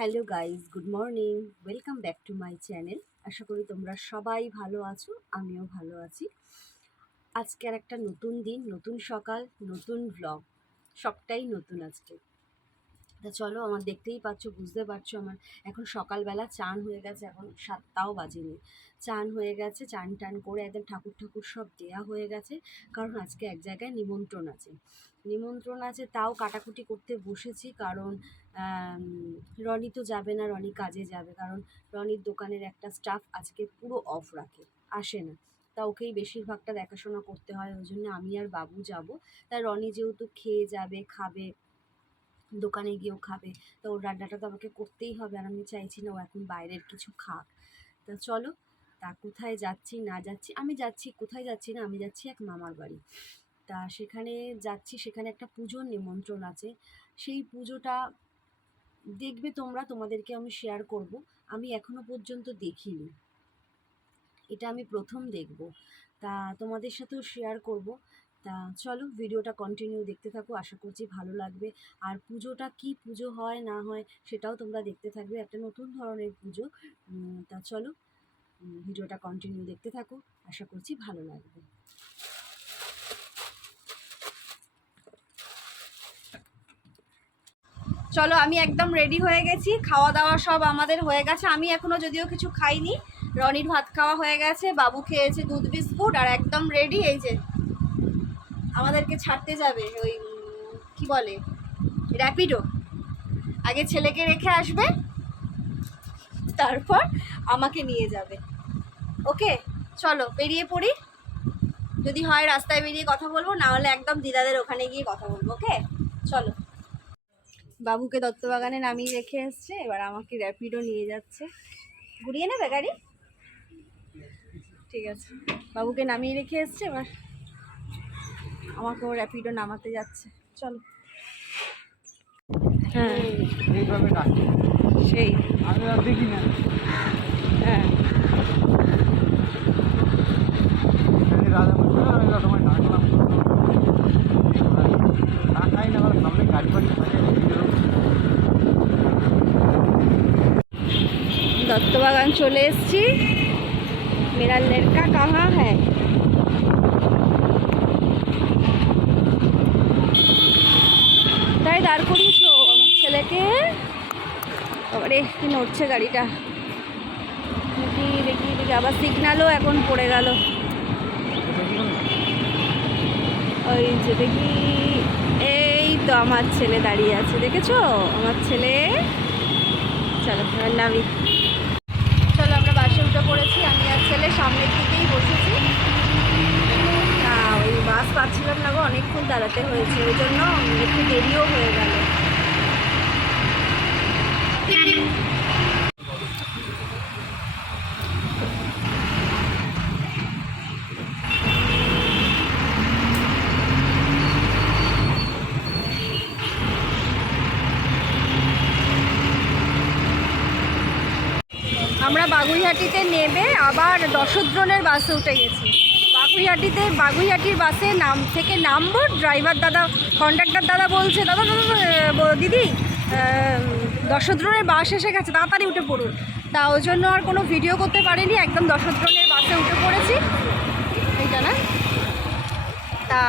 Hello guys good morning. Welcome back to my channel. আশা করি তোমরা সবাই ভালো আছো, আমিও ভালো আছি। আজকের একটা নতুন দিন, নতুন সকাল, নতুন ব্লগ সবটাই নতুন আজকে। তা চলো, আমার দেখতেই পাচ্ছ, বুঝতে পারছ আমার। এখন সকালবেলা চান হয়ে গেছে, এখন সাতটাও বাজেনি। চান হয়ে গেছে, চান টান করে একদম ঠাকুর ঠাকুর সব দেয়া হয়ে গেছে, কারণ আজকে এক জায়গায় নিমন্ত্রণ আছে। নিমন্ত্রণ আছে, তাও কাটাকুটি করতে বসেছি, কারণ রনি তো যাবে না, রনি কাজে যাবে, কারণ রনির দোকানের একটা স্টাফ আজকে পুরো অফ রাখে, আসে না। তা ওকেই বেশিরভাগটা দেখাশোনা করতে হয়, ওই জন্য আমি আর বাবু যাব। তা রনি যেহেতু খেয়ে যাবে, খাবে দোকানে গিয়েও খাবে। তো ওর রান্নাটা তো আমাকে করতেই হবে আর আমি চাইছি না ও এখন বাইরের কিছু খাক। তা চলো, তা কোথায় যাচ্ছি, না যাচ্ছি? আমি যাচ্ছি, কোথায় যাচ্ছি না? আমি যাচ্ছি এক মামার বাড়ি। তা সেখানে যাচ্ছি, সেখানে একটা পুজোর নিমন্ত্রণ আছে। সেই পুজোটা দেখবে তোমরা, তোমাদেরকে আমি শেয়ার করব। আমি এখনও পর্যন্ত দেখিনি। এটা আমি প্রথম দেখব। তা তোমাদের সাথেও শেয়ার করব। তা চলো ভিডিওটা কন্টিনিউ দেখতে থাকো, আশা করছি ভালো লাগবে। আর পুজোটা কি পুজো হয়, না হয়, সেটাও তোমরা দেখতে থাকবে, একটা নতুন ধরনের পুজো। তা চলো ভিডিওটা কন্টিনিউ দেখতে থাকো, আশা করছি ভালো লাগবে। চলো, আমি একদম রেডি হয়ে গেছি খাওয়া দাওয়া সব আমাদের হয়ে গেছে। আমি এখনও যদিও কিছু খাইনি, রনির ভাত খাওয়া হয়ে গেছে, বাবু খেয়েছে দুধ বিস্কুট, আর একদম রেডি এই যে আমাদেরকে ছাড়তে যাবে, ওই কি বলে, র্যাপিডো। আগে ছেলেকে রেখে আসবে, তারপর আমাকে নিয়ে যাবে। ওকে? চলো, বেরিয়ে পড়ি। যদি হয় রাস্তায় বেরিয়ে কথা বলব, না হলে একদম দিদাদের ওখানে গিয়ে কথা বলব, ওকে? চলো। বাবুকে দত্তবাগানে নামিয়ে রেখে এসছে, এবার আমাকে র্যাপিডো নিয়ে যাচ্ছে। ঘুরিয়ে নেবে গাড়ি? ঠিক আছে। বাবুকে নামিয়ে রেখে এসছে, এবার আমাকেও র্যাপিডো নামাতে যাচ্ছে। চলো। হ্যাঁ। এইভাবে ডাকে। সেই। আমি আর দেখি না। হ্যাঁ। আমি রাজা তোমায় ডাকলাম। টাকাই না আমার সামনে গাড়ি ফাড়ি দত্তবাগান চলে এসছি। মেরা লড়কা কাহা হ্যাঁ তাই দাঁড় করিয়েছো আমার ছেলেকে কি নড়ছে গাড়িটা। দেখি দেখি দেখি। আবার সিগনালও এখন পড়ে গেল। ওই যে দেখি, এই তো আমার ছেলে দাঁড়িয়ে আছে, দেখেছ? আমার ছেলে। চলো নামি। চলো, আমরা বাসে উঠে পড়েছি। আমি আর ছেলে সামনের দিকেই বসেছি। না, ওই বাস পাচ্ছিলাম না গো, অনেকক্ষণ দাঁড়াতে হয়েছে। ওই জন্য একটু দেরিও হয়ে গেল। আমরা বাগুইহাটিতে নেমে আবার দশদ্রনের বাসে উঠে গেছি। বাগুইহাটিতে বাগুইহাটির বাসে নাম থেকে নামবো। ড্রাইভার দাদা কন্ডাক্টর দাদা বলছে দাদা দাদা দাদা, দশদ্রনের বাস এসে গেছে, তাড়াতাড়ি উঠে পড়ুন। তা ওই জন্য আর কোনো ভিডিও করতে পারিনি, একদম দশদ্রনের বাসে উঠে পড়েছি। এইটা না? তা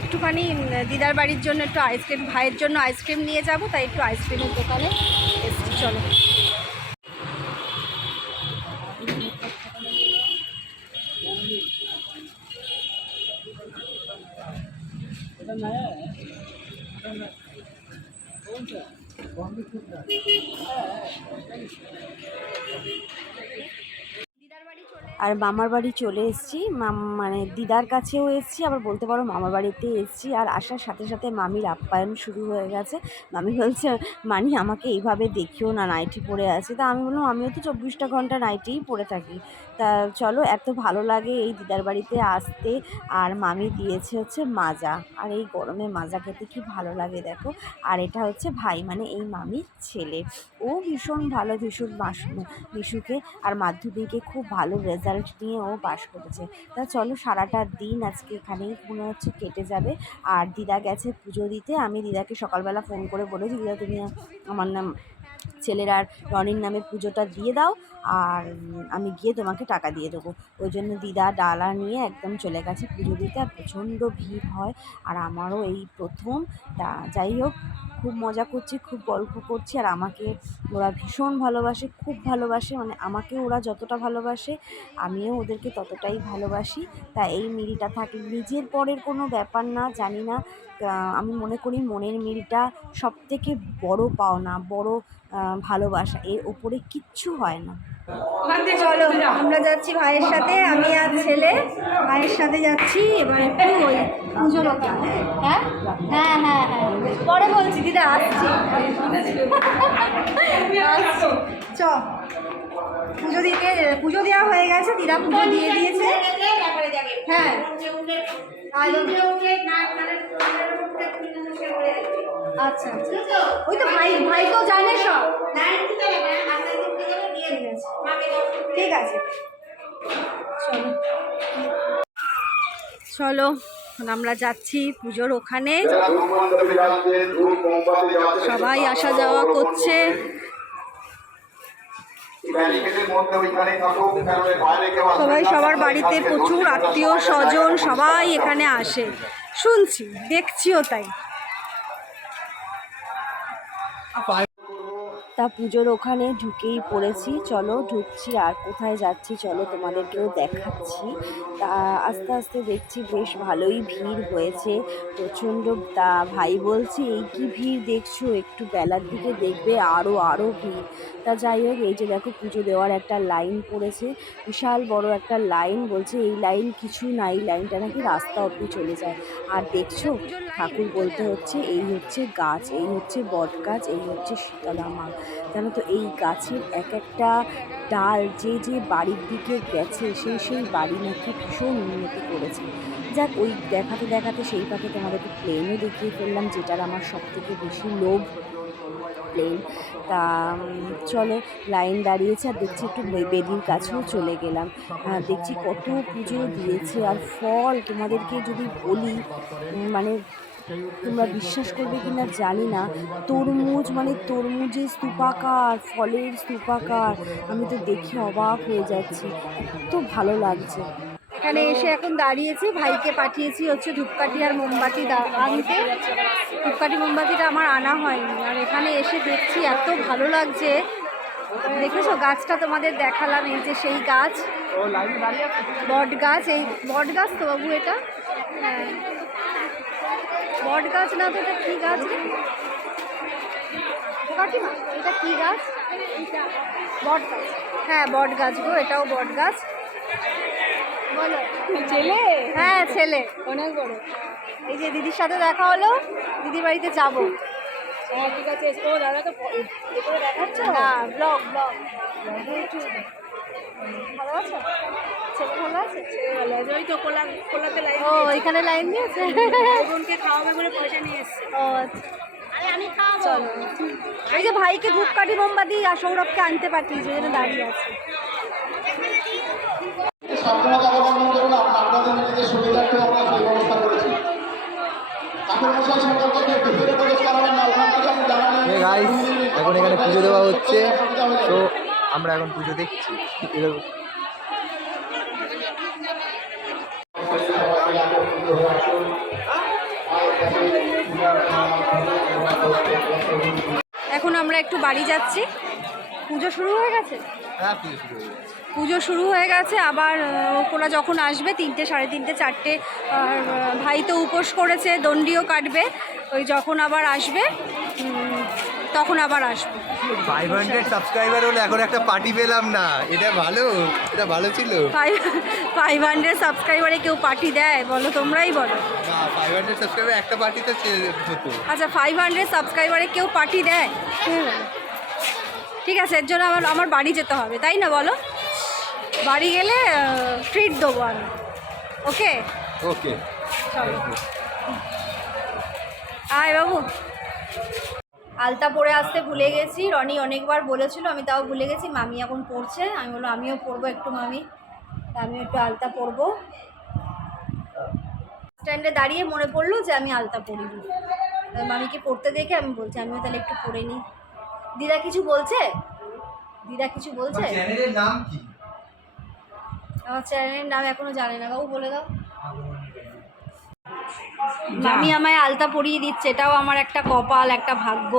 একটুখানি দিদার বাড়ির জন্য একটু আইসক্রিম ভাইয়ের জন্য আইসক্রিম নিয়ে যাব, তাই একটু আইসক্রিমের দোকানে এসছি, চলো। আর মামার বাড়ি চলে এসেছি। মানে দিদার কাছেও এসেছি, আবার বলতে পারো মামার বাড়িতে এসেছি। আর আসার সাথে সাথে মামির আপ্যায়ন শুরু হয়ে গেছে। মামি বলছে, মানি, আমাকে এইভাবে দেখিও না, নাইটি পরে আছে। তা আমি বললাম, আমিও তো চব্বিশটা ঘণ্টা নাইটিই পরে থাকি। তা চলো, এত ভালো লাগে এই দিদার বাড়িতে আসতে। আর মামি দিয়েছে হচ্ছে মাজা। আর এই গরমে মাজা খেতে কি ভালো লাগে দেখো। আর এটা হচ্ছে ভাই মানে এই মামির ছেলে। ও ভীষণ ভালো, ভীষণ মাস, মিশুকে আর মাধ্যমিকে খুব ভালো রেজাল্ট নিয়ে ও পাশ করেছে। তা চলো সারাটা দিন আজকে এখানেই মনে হচ্ছে কেটে যাবে। আর দিদা গেছে পুজো দিতে। আমি দিদাকে সকালবেলা ফোন করে বলেছি, দিদা, তুমি আমার নাম ছেলের আর রনির নামে পুজোটা দিয়ে দাও, আর আমি গিয়ে তোমাকে টাকা দিয়ে দেবো। ওই জন্য দিদা ডালা নিয়ে একদম চলে গেছে পুজো দিতে, আর প্রচণ্ড ভিড় হয়। আর আমারও এই প্রথম, তা যাই হোক, খুব মজা করছি, খুব গল্প করছি, আর আমাকে ওরা ভীষণ ভালোবাসে, খুব ভালোবাসে মানে আমাকে ওরা যতটা ভালোবাসে, আমিও ওদেরকে ততটাই ভালোবাসি। তা এই মিলটা থাকে, নিজের পরের কোনো ব্যাপার না, জানি না আমি মনে করি মনের মিলটা সব থেকে বড় পাওনা, বড় ভালোবাসা। এর ওপরে কিচ্ছু হয় না। চলো আমরা যাচ্ছি ভাইয়ের সাথে আমি আর ছেলে। ভাইয়ের সাথে যাচ্ছি এবার একটু ওই পুজোর ওখানে হ্যাঁ? হ্যাঁ হ্যাঁ হ্যাঁ। পরে বলছি দিদা আসছি। আসছি। চ। পুজো দিতে পুজো দেওয়া হয়ে গেছে দিদা পুজো দিয়ে দিয়েছে। হ্যাঁ। আচ্ছা আচ্ছা। ওই তো ভাই ভাই তো জানে সব। ঠিক আছে। চলো। চলো এখন আমরা যাচ্ছি পুজোর ওখানে। সবাই আসা যাওয়া করছে। সবাই সবার বাড়িতে প্রচুর আত্মীয় স্বজন সবাই এখানে আসে। শুনছি দেখছিও তাই। তা পুজোর ওখানে ঢুকেই পড়েছি। চলো ঢুকছি, আর কোথায় যাচ্ছি চলো তোমাদেরকেও দেখাচ্ছি। তা আস্তে আস্তে দেখছি বেশ ভালোই ভিড় হয়েছে। প্রচণ্ড তা ভাই বলছে, এই কি ভিড় দেখছ? একটু বেলার দিকে দেখবে আরও আরও ভিড়। তা যাই হোক, এই যে দেখো পুজো দেওয়ার একটা লাইন পড়েছে। বিশাল বড় একটা লাইন বলছে, এই লাইন কিছু না এই লাইনটা নাকি রাস্তা অবধি চলে যায়। আর দেখছ, ঠাকুর বলতে হচ্ছে, এই হচ্ছে গাছ, এই হচ্ছে বট গাছ এই হচ্ছে শীতলা মা জানো তো, এই গাছের এক একটা ডাল যে যে বাড়ির দিকে গেছে সেই সেই বাড়ি নাকি ভীষণ উন্নতি করেছে। যাক, ওই দেখাতে দেখাতে সেই পাখে তোমাদেরকে প্লেনও দেখিয়ে ফেললাম, যেটার আমার সব থেকে বেশি লোভ। প্লেন তা চলো লাইন দাঁড়িয়েছে আর দেখছি একটু বেদির কাছেও চলে গেলাম। দেখছি কত পুজো দিয়েছে। আর ফল তোমাদেরকে যদি বলি মানে তোমরা বিশ্বাস করবে কি না জানি না। তরমুজ মানে তরমুজের স্তূপাকার, ফলের স্তূপাকার। আমি তো দেখে অবাক হয়ে যাচ্ছি। তো ভালো লাগছে। এখানে এসে এখন দাঁড়িয়েছি। ভাইকে পাঠিয়েছি হচ্ছে ধূপকাঠি আর মোমবাতি আনতে। ধূপকাঠি মোমবাতিটা আমার আনা হয়নি। আর এখানে এসে দেখছি এত ভালো লাগছে। দেখেছ? গাছটা তোমাদের দেখালাম। এই যে সেই গাছ। বট গাছ। এই বট গাছ তো বাবু এটা? হ্যাঁ। বট গাছ না তো এটা কী গাছ কাকিমা এটা কী গাছ? বট গাছ। হ্যাঁ বট গাছ গো এটাও বট গাছ। বলো। ছেলে? হ্যাঁ ছেলে। অনেক বড়। এই যে দিদির সাথে দেখা হলো দিদির বাড়িতে যাব। হ্যাঁ ঠিক আছে ও দাদাকে দেখাচ্ছ? না ব্লগ ব্লগ ভালো আছো? ও এখানে লাইন দিয়েছে? বোনকে খাওয়াবে বলে পয়সা নিয়ে এসছে ও আচ্ছা। চলো। এই যে ভাইকে ধূপকাঠি মোমবাতি আর সৌরভকে আনতে পাঠিয়েছে ওই জন্য দাঁড়িয়ে আছে। এখন এখানে পুজো দেওয়া হচ্ছে তো আমরা এখন পুজো দেখছি। একটু বাড়ি যাচ্ছি। পুজো শুরু হয়ে গেছে? পুজো শুরু হয়ে গেছে। পুজো শুরু হয়ে গেছে আবার ওরা যখন আসবে তিনটে সাড়ে তিনটে চারটে ভাই তো উপোস করেছে দণ্ডিও কাটবে ওই যখন আবার আসবে তখন আবার আসবে। ফাইভ হান্ড্রেড সাবস্ক্রাইবার হলে এখন একটা পার্টি পেলাম না। এটা ভালো এটা ভালো ছিল। ফাইভ হান্ড্রেড সাবস্ক্রাইবারে কেউ পার্টি দেয়? বলো তোমরাই বলো। ফাইভ হান্ড্রেড সাবস্ক্রাইবার একটা পার্টি তো হতো। আচ্ছা ফাইভ হান্ড্রেড সাবস্ক্রাইবারে কেউ পার্টি দেয়? ঠিক আছে এর জন্য আমার আমার বাড়ি যেতে হবে তাই না বলো? বাড়ি গেলে ট্রিট দেবো আমি। ওকে ওকে চলো। আয় বাবু। আলতা পরে আসতে ভুলে গেছি। রনি অনেকবার বলেছিল আমি তাও ভুলে গেছি মামি এখন পড়ছে। আমি বললাম আমিও পড়ব একটু মামি তা আমিও একটু আলতা পরবো। স্ট্যান্ডে দাঁড়িয়ে মনে পড়ল যে আমি আলতা পরিনি। মামিকে পড়তে দেখে আমি বলছি আমিও তাহলে একটু পরে নিই দিদা কিছু বলছে? দিদা কিছু বলছে? নাম কি? আমার চ্যানেলের নাম এখনও জানে না বাবু বলে দাও। মামি আমায় আলতা পরিয়ে দিচ্ছে এটাও আমার একটা কপাল একটা ভাগ্য।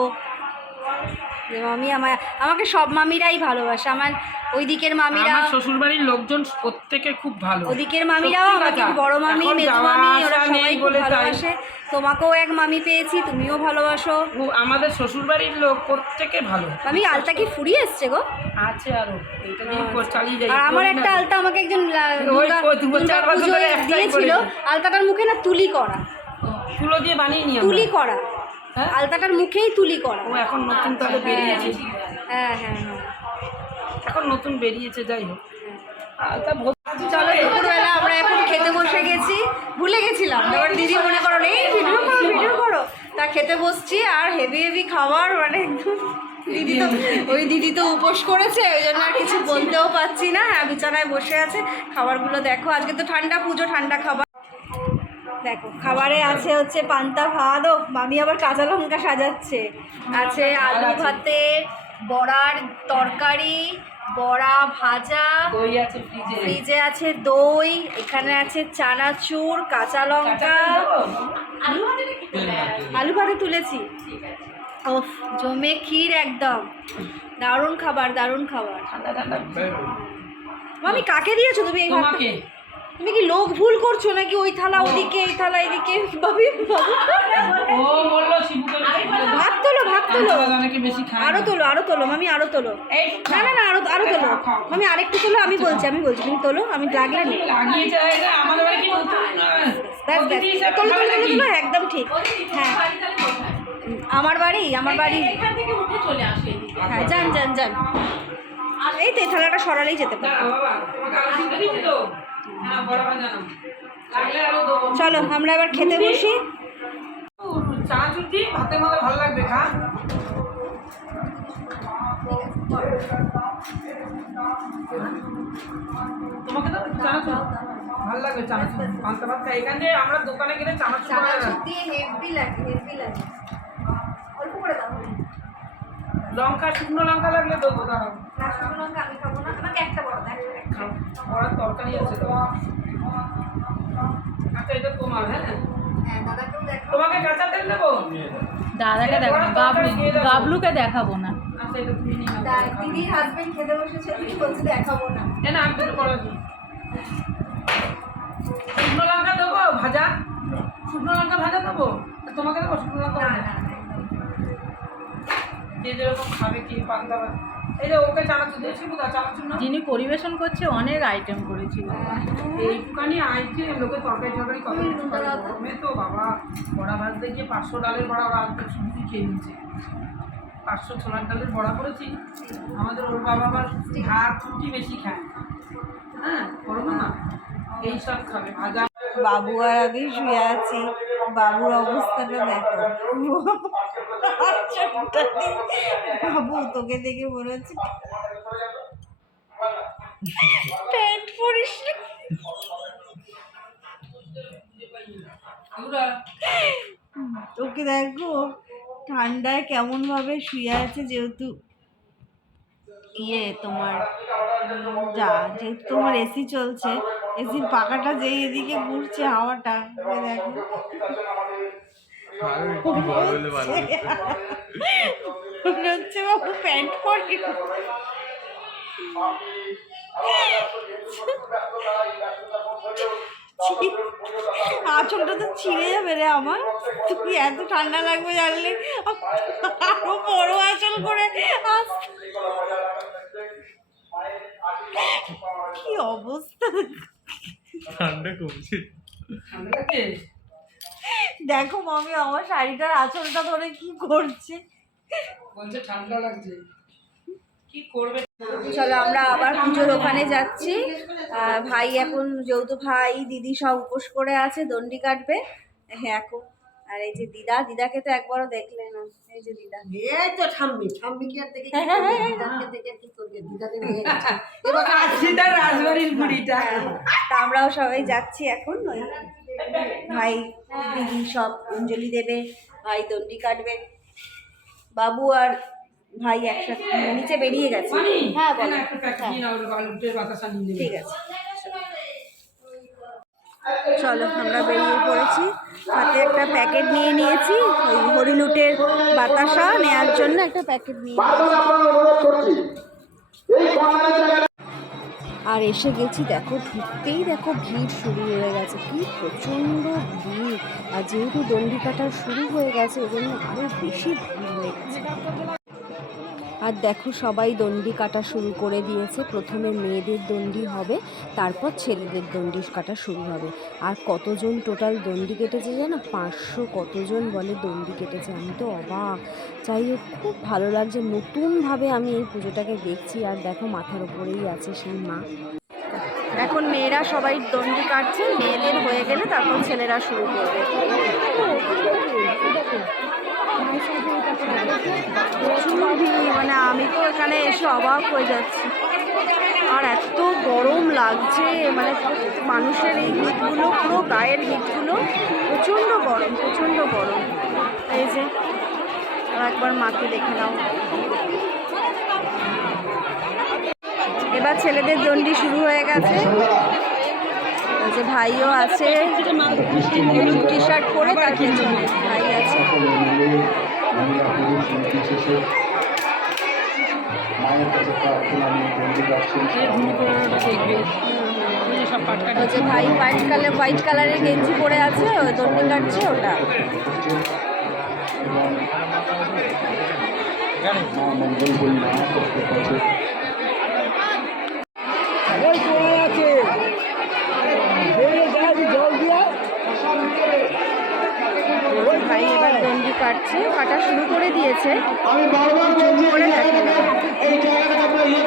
যে মামি আমার আমাকে সব মামিরাই ভালোবাসে। আমার ওই দিকের মামিরা আমার শ্বশুরবাড়ির লোকজন প্রত্যেকে খুব ভালো। ওদিকের মামিরাও আমাকে। বড় মামি মেজো মামি ওরা সবাই বলে ভালোবাসে। তোমাকেও এক মামি পেয়েছি তুমিও ভালোবাসো। আমাদের শ্বশুরবাড়ির লোক প্রত্যেকে ভালো। মামি আলতা কি ফুরিয়ে এসছে গো? আছে আরও। যাই। আর আমার একটা আলতা আমাকে একজন দিয়েছিল। আলতাটার মুখে না তুলি করা। তুলো দিয়ে বানিয়ে নিই তুলি করা? আলতাটার মুখেই তুলি করা। ও এখন নতুন তাহলে বেরিয়েছে। হ্যাঁ হ্যাঁ হ্যাঁ এখন নতুন বেরিয়েছে যাই হোক। চলো দুপুরবেলা আমরা এখন খেতে বসে গেছি। ভুলে গেছিলাম। এবার দিদি মনে করো এই ভিডিও করো ভিডিও করো। তা খেতে বসছি আর হেভি হেভি খাবার মানে একদম দিদি তো ওই দিদি তো উপোস করেছে ওই জন্য আর কিছু বলতেও পাচ্ছি না। হ্যাঁ বিছানায় বসে আছে। খাবারগুলো দেখো। আজকে তো ঠান্ডা পুজো ঠান্ডা খাবার। দেখো খাবারে আছে হচ্ছে পান্তা ভাত ও মামি আবার কাঁচা লঙ্কা সাজাচ্ছে। আছে আলু ভাতে বড়ার তরকারি বড়া ভাজা দই আছে ফ্রিজে ফ্রিজে আছে দই এখানে আছে চানাচুর কাঁচা লঙ্কা। আলু ভাতে তুলেছি। ও জমে ক্ষীর একদম। দারুণ খাবার দারুণ খাবার। মামি কাকে দিয়েছ তুমি এই তুমি কি লোক ভুল করছ নাকি ওই থালা ওদিকে এই থালা এদিকে? ভাবি ও বলল। ভাত তোলো ভাত তোলো। আরও তোলো আরও তোলো মামি আরও তোলো। না না না আরও আরও তোলো। মামি আরেকটু তোলো আমি বলছি আমি বলছি তুমি তোলো আমি লাগলে নেই না আমাদের বাড়ি কি নতুন আহ, ব্যাস ব্যাস। অতিথি তোলো তোলো তোলো একদম ঠিক। হ্যাঁ। আমার বাড়ি আমার বাড়ি। হ্যাঁ যান যান যান। এই তো এই থালাটা সরালেই যেতে পারে। হ্যাঁ। চলো আমরা এবার খেতে বসি। চানাচুর দিই, ভাতের মধ্যে ভালো লাগবে খা। তোমাকে তো চানাচুর ভালো লাগবে চানাচুর। পান্তা ভাত খাই। এখান আমরা দোকানে গেলে চানাচুর। দিয়ে হেভি লাগে হেভি লাগে। অল্প করে দাও। লঙ্কা শুকনো লঙ্কা লাগলে দেবো দাঁড়াও। না শুকনো লঙ্কা আমি খাব না। আমাকে একটা বড় দেখ। বড়ার তরকারি আছে তো। আচ্ছা এটা তোমার হ্যাঁ? হ্যাঁ তোমাকে কাঁচা তেল দেবো? দাদাকে দেখাবো বাবলু। বাবলুকে দেখাবো না। আচ্ছা দিদির হাজবেন্ড খেতে বসেছে তুমি বলছি দেখাবো না। না আমি দুটো শুকনো লঙ্কা দেবো ভাজা? শুকনো লঙ্কা ভাজা দেবো? আর তোমাকে দেবো শুকনো লঙ্কা না না। যে যেরকম খাবে কি পান্তা ভাত। এই যে ওকে চানাচুর দিয়েছি বুধা চানাচুর না যিনি পরিবেশন করছে অনেক আইটেম করেছিল। এইটুখানি আইটেম লোকে তরকারি টরকারি কত কিছু গরমে তো বাবা বড়া ভাজতে গিয়ে পাঁচশো ডালের বড়া ওরা আজকে শুধু খেয়ে নিচ্ছে পাঁচশো ছোলার ডালের বড়া করেছি। আমাদের ওর বাবা আবার ভাত রুটি বেশি খায়। হ্যাঁ করব না। এই সব খাবে। ভাজা বাবু আর আমি শুয়ে আছি। বাবুর অবস্থাটা দেখো। বাবু তোকে দেখে মনে হচ্ছে প্যান্ট পরিস তোকে দেখো, ঠান্ডায় কেমন ভাবে শুয়ে আছে যেহেতু ইয়ে তোমার, যা, যেহেতু তোমার এসি চলছে এসির পাখাটা যেই এদিকে ঘুরছে হাওয়াটা দেখো। মনে হচ্ছে বাবু প্যান্ট পরে। আঁচলটা তো ছিঁড়ে যাবে রে আমার। তুই এত ঠান্ডা লাগবে জানলে। আরও বড় আঁচল করে কি অবস্থা? ঠান্ডা কমছে। দেখো মামি আমার শাড়িটার আঁচলটা ধরে কি করছে? বলছে ঠান্ডা লাগছে। কি করবে? চলো আমরা আবার পুজোর ওখানে যাচ্ছি। ভাই এখন যেহেতু ভাই দিদি সব উপোস করে আছে দণ্ডি কাটবে। হ্যাঁ এখন আর এই যে দিদা দিদাকে তো একবারও দেখলে না। এই যে দিদা। এই তো ঠাম্মি ঠাম্মি কি আর দেখে কি করবে? দিদাকে দেখে কি করবে? দিদাকে এবার আসিদা রাজবাড়ির বুড়িটা। তা আমরাও সবাই যাচ্ছি এখন ওই ভাই দিদি সব অঞ্জলি দেবে ভাই দণ্ডি কাটবে। বাবু আর ভাই একসাথে নিচে বেরিয়ে গেছে। হ্যাঁ বলো। নিয়ে নিয়ে নেবে। ঠিক আছে। চলো আমরা বেরিয়ে পড়েছি। হাতে একটা প্যাকেট নিয়ে নিয়েছি ওই হরিলুটের বাতাসা নেওয়ার জন্য একটা প্যাকেট নিয়ে আর এসে গেছি দেখো ঢুকতেই দেখো ভিড় শুরু হয়ে গেছে কি প্রচণ্ড ভিড়। আর যেহেতু দণ্ডি কাটা শুরু হয়ে গেছে ওই জন্য আরও বেশি ভিড় হয়ে গেছে। আর দেখো সবাই দণ্ডি কাটা শুরু করে দিয়েছে। প্রথমে মেয়েদের দণ্ডি হবে, তারপর ছেলেদের দণ্ডি কাটা শুরু হবে। আর কতজন টোটাল দণ্ডি কেটেছে জানো? পাঁচশো কতজন বলে দণ্ডি কেটেছে? আমি তো অবাক। যাই হোক, খুব ভালো লাগছে। নতুনভাবে আমি এই পুজোটাকে দেখছি। আর দেখো মাথার উপরেই আছে সেই মা। এখন মেয়েরা সবাই দণ্ডি কাটছে, মেয়েদের হয়ে গেলে তারপর ছেলেরা শুরু করবে প্রচুর ভিড়, মানে আমি তো এখানে এসে অবাক হয়ে যাচ্ছি। আর এত গরম লাগছে মানে মানুষের এই হিটগুলো পুরো গায়ের হিটগুলো প্রচণ্ড গরম প্রচণ্ড গরম। এই যে একবার মাকে দেখে নাও। এবার ছেলেদের দণ্ডি শুরু হয়ে গেছে। যে ভাইও আছে টি শার্ট পরে তার ভাই আছে। মায়ের কাছে প্রার্থনা নিয়ে বন্ধু যাচ্ছেন ঘুরে করে ওটা দেখবে ওই যে ভাই হোয়াইট কালার হোয়াইট কালারের গেঞ্জি পরে আছে দণ্ডি কাটছে ওটা। মা মঙ্গল বই মা করতে পারছে ভাই এবার কাটছে কাটা শুরু করে দিয়েছে। ইয়ে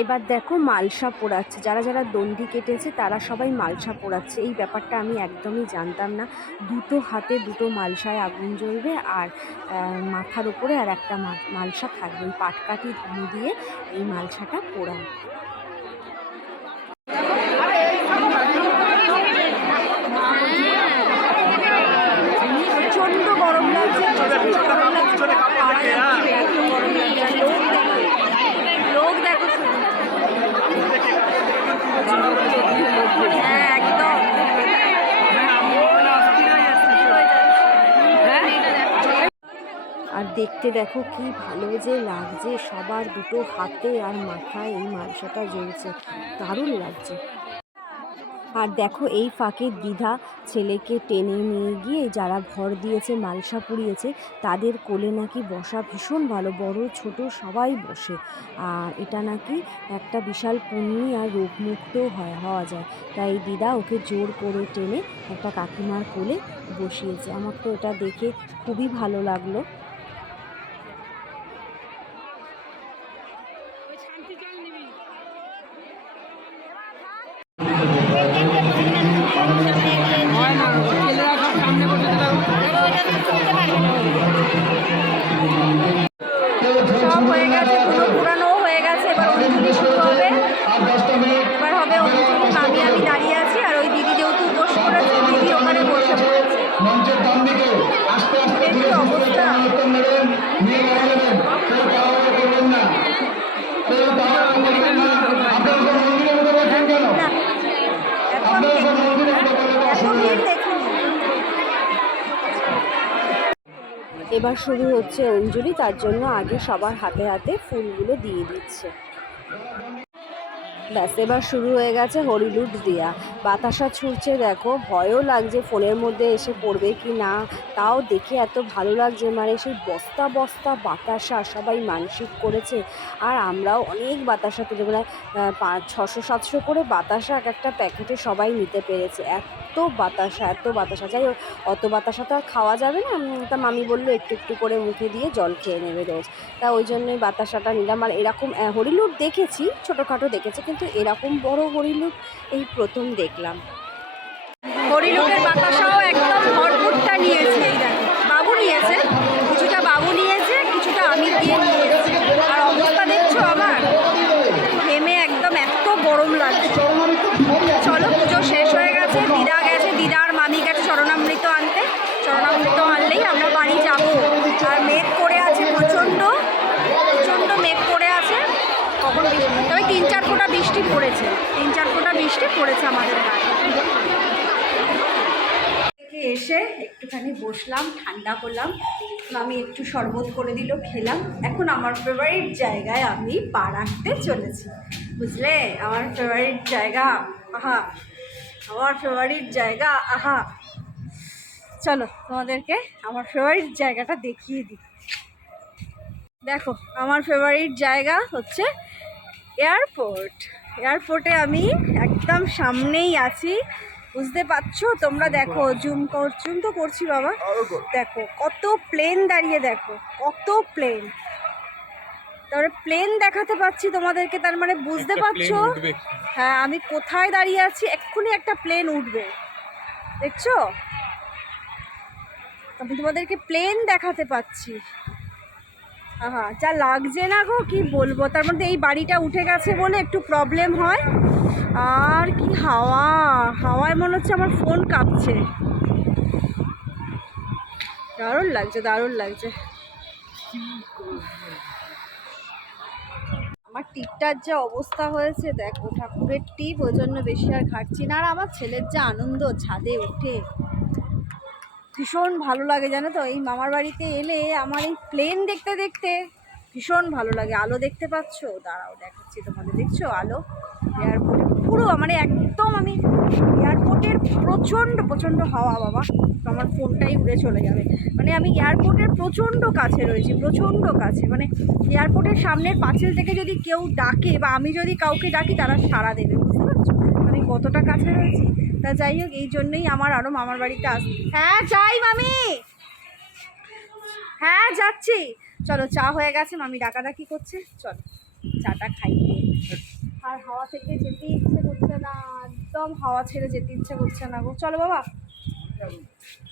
এবার দেখো মালসা পোড়াচ্ছে। যারা যারা দন্ডি কেটেছে তারা সবাই মালসা পোড়াচ্ছে। এই ব্যাপারটা আমি একদমই জানতাম না। দুটো হাতে দুটো মালসায় আগুন জ্বলবে আর মাথার ওপরে আর একটা মালসা থাকবে। পাটকাঠি ধুয়ে দিয়ে এই মালসাটা পোড়ায় প্রচণ্ড গরম লাগছে প্রচণ্ড গরম লাগছে পাড়া যাচ্ছে না, এত গরম লাগছে আর লোক দেখো লোক দেখো শুধু হ্যাঁ একদম আর দেখতে দেখো কি ভালো যে লাগছে, সবার দুটো হাতে আর মাথায় এই মাংসটা জ্বলছে দারুণ লাগছে। আর দেখো এই ফাঁকে দ্বিধা ছেলেকে টেনে নিয়ে গিয়ে যারা ভর দিয়েছে, মালসা পুড়িয়েছে, তাদের কোলে নাকি বসা ভীষণ ভালো, বড় ছোট সবাই বসে। আর এটা নাকি একটা বিশাল পুণ্যি আর রোগমুক্তও হয়, হওয়া যায়। তাই দিদা ওকে জোর করে টেনে একটা কাকিমার কোলে বসিয়েছে। আমার তো এটা দেখে খুবই ভালো লাগল। এবার শুরু হচ্ছে অঞ্জলি, তার জন্য আগে সবার হাতে হাতে ফুলগুলো দিয়ে দিচ্ছে। ব্যাস, এবার শুরু হয়ে গেছে হরিলুট দেয়া। বাতাসা ছুটছে দেখো, ভয়ও লাগছে ফোনের মধ্যে এসে পড়বে কি না, তাও দেখে এত ভালো লাগছে মানে সেই বস্তা বস্তা বাতাসা সবাই মানসিক করেছে। আর আমরাও অনেক বাতাসা তুলে মানে পাঁচ ছশো সাতশো করে বাতাসা এক একটা প্যাকেটে সবাই নিতে পেরেছে। এত বাতাসা এত বাতাসা। যাই হোক, অত বাতাসা তো আর খাওয়া যাবে না। তা মামি বলল একটু একটু করে মুখে দিয়ে জল খেয়ে নেবে রোজ। তা ওই জন্যই বাতাসাটা নিলাম। আর এরকম হরিলুট দেখেছি, ছোটোখাটো দেখেছি, কিন্তু এরকম বড় হরিলুট এই প্রথম দেখলাম। হরিলুটের বাতাসাও একদম ভরপুরটা নিয়েছে এই দেখো বাবু নিয়েছে কিছুটা বাবু নিয়েছে কিছুটা আমি দিয়ে নিয়েছি আর অবস্থা দেখছ আমার ঘেমে একদম এত গরম লাগছে চলো পুজো শেষ হয়ে গেছে দিদা গেছে দিদা আর মামি গেছে চরণামৃত আনতে চরণামৃত আনলেই আমরা বাড়ি যাব আর মেঘ করে আছে প্রচণ্ড বৃষ্টি পড়েছে। তিন চার ফোঁটা বৃষ্টি পড়েছে আমাদের গায়ে এসে একটুখানি বসলাম, ঠান্ডা করলাম। আমি একটু শরবত করে দিল, খেলাম। এখন আমার ফেভারিট জায়গায় আমি পা রাখতে চলেছি। বুঝলে? আমার ফেভারিট জায়গা, আহা! আমার ফেভারিট জায়গা, আহা! চলো, তোমাদেরকে আমার ফেভারিট জায়গাটা দেখিয়ে দিই। দেখো, আমার ফেভারিট জায়গা হচ্ছে এয়ারপোর্ট এয়ারপোর্টে আমি একদম সামনেই আছি। বুঝতে পারছ? তোমরা দেখো জুম কর জুম তো করছি বাবা। দেখো কত প্লেন দাঁড়িয়ে দেখো কত প্লেন তারপরে প্লেন দেখাতে পাচ্ছি তোমাদেরকে তার মানে বুঝতে পারছ? হ্যাঁ আমি কোথায় দাঁড়িয়ে আছি? এক্ষুনি একটা প্লেন উঠবে। দেখছ? আমি তোমাদেরকে প্লেন দেখাতে পাচ্ছি। যা লাগছে না গো, কি বলব? তার মধ্যে এই বাড়িটা উঠে গেছে বলে একটু প্রবলেম হয়। আর কি হাওয়া, হাওয়ায় মনে হচ্ছে আমার ফোন কাঁপছে। দারুণ লাগছে দারুণ লাগছে। আমার টিপটার যা অবস্থা হয়েছে, দেখো, ঠাকুরের টিপ, ওই জন্য বেশি আর ঘাটছি না। আর আমার ছেলের যা আনন্দ, ছাদে উঠে ভীষণ ভালো লাগে, জানো তো? এই মামার বাড়িতে এলে আমার এই প্লেন দেখতে দেখতে ভীষণ ভালো লাগে। আলো দেখতে পাচ্ছো? দাঁড়াও, দেখাচ্ছি তোমাদের। দেখছ? আলো? এয়ারপোর্টে পুরো মানে একদম আমি এয়ারপোর্টের প্রচণ্ড প্রচণ্ড হাওয়া, বাবা। আমার ফোনটাই উড়ে চলে যাবে। মানে আমি এয়ারপোর্টের প্রচণ্ড কাছে রয়েছি, প্রচণ্ড কাছে। মানে এয়ারপোর্টের সামনের পাঁচিল থেকে যদি কেউ ডাকে বা আমি যদি কাউকে ডাকি, তারা সাড়া দেবে, বুঝতে পারছ? আমি কতটা কাছে রয়েছি? তা যাই হোক, এই জন্যই আমার আরও মামার বাড়িতে আস হ্যাঁ যাই মামি। হ্যাঁ যাচ্ছি। চলো, চা হয়ে গেছে, মামি ডাকাডাকি করছে। চলো, চাটা খাই। আর হাওয়া থেকে যেতে ইচ্ছে করছে না, একদম হাওয়া ছেড়ে যেতে ইচ্ছে করছে না গো। চলো বাবা।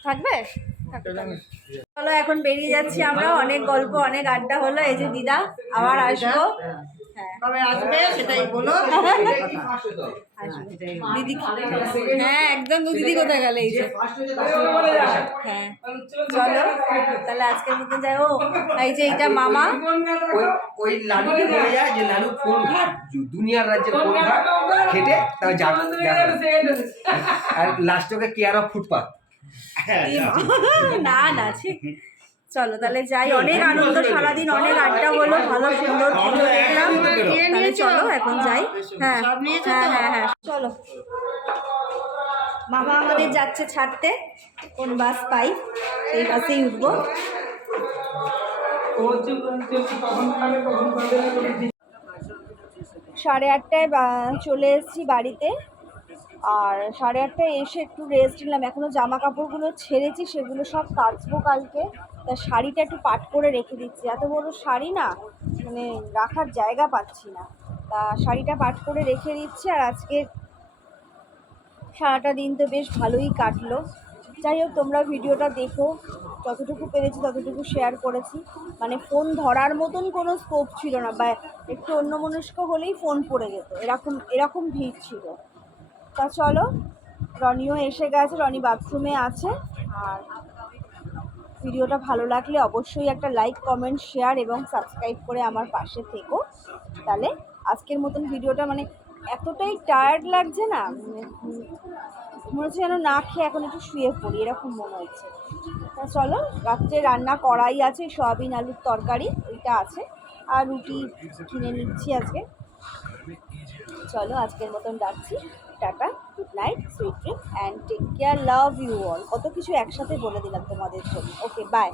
থাকবে। চলো, এখন বেরিয়ে যাচ্ছি আমরা। অনেক গল্প, অনেক আড্ডা হলো। এই যে দিদা, আবার আসব। কবে আসবে সেটাই বলো। দিদি হ্যাঁ একদম দিদি কোথায় গেলে এই যে। হ্যাঁ। চলো তাহলে আজকের মতন যাই ও এই যে এইটা মামা। ওই ওই লালুকে বলে যায় যে লালু ফোন ঘাট দুনিয়ার রাজ্যের ফোন ঘাট। খেটে তাও যাবে আর last okay care of footpath না না ঠিক। চলো তাহলে যাই। অনেক আনন্দ সারাদিন অনেক আড্ডা হলো ভালো সুন্দর ফটো দেখলাম। তাহলে চলো এখন যাই। হ্যাঁ হ্যাঁ হ্যাঁ হ্যাঁ। চলো। মামা আমাদের যাচ্ছে ছাড়তে। কোন বাস পাই? সেই বাসেই উঠবো। সাড়ে আটটায় বা- চলে এসেছি বাড়িতে। আর সাড়ে আটটায় এসে একটু রেস্ট নিলাম। এখনও জামা কাপড়গুলো ছেড়েছি সেগুলো সব কাচবো কালকে। তা শাড়িটা একটু পাট করে রেখে দিচ্ছি। এত বড় শাড়ি না মানে রাখার জায়গা পাচ্ছি না। তা শাড়িটা পাট করে রেখে দিচ্ছি আর আজকে সারাটা দিন তো বেশ ভালোই কাটলো। যাই হোক, তোমরা ভিডিওটা দেখো। যতটুকু পেরেছি ততটুকু শেয়ার করেছি। মানে ফোন ধরার মতন কোনো স্কোপ ছিল না, বা একটু অন্যমনস্ক হলেই ফোন পড়ে যেত। এরকম এরকম ভিড় ছিল। তা চলো, রনিও এসে গেছে, রনি বাথরুমে আছে। আর ভিডিওটা ভালো লাগলে অবশ্যই একটা লাইক কমেন্ট শেয়ার এবং সাবস্ক্রাইব করে আমার পাশে থেকো। তাহলে আজকের মতন ভিডিওটা মানে এতটাই টায়ার্ড লাগছে না মানে, মনে হচ্ছে যেন না খেয়ে এখন একটু শুয়ে পড়ি এরকম মনে হচ্ছে। তা চলো রাত্রে রান্না করাই আছে সয়াবিন আলুর তরকারি ওইটা আছে আর রুটি কিনে নিচ্ছি আজকে। চলো আজকের মতন ডাকছি tata good night sweet dream and take care love you all কত কিছু একসাথে বলে দিলাম তোমাদের জন্য। Okay bye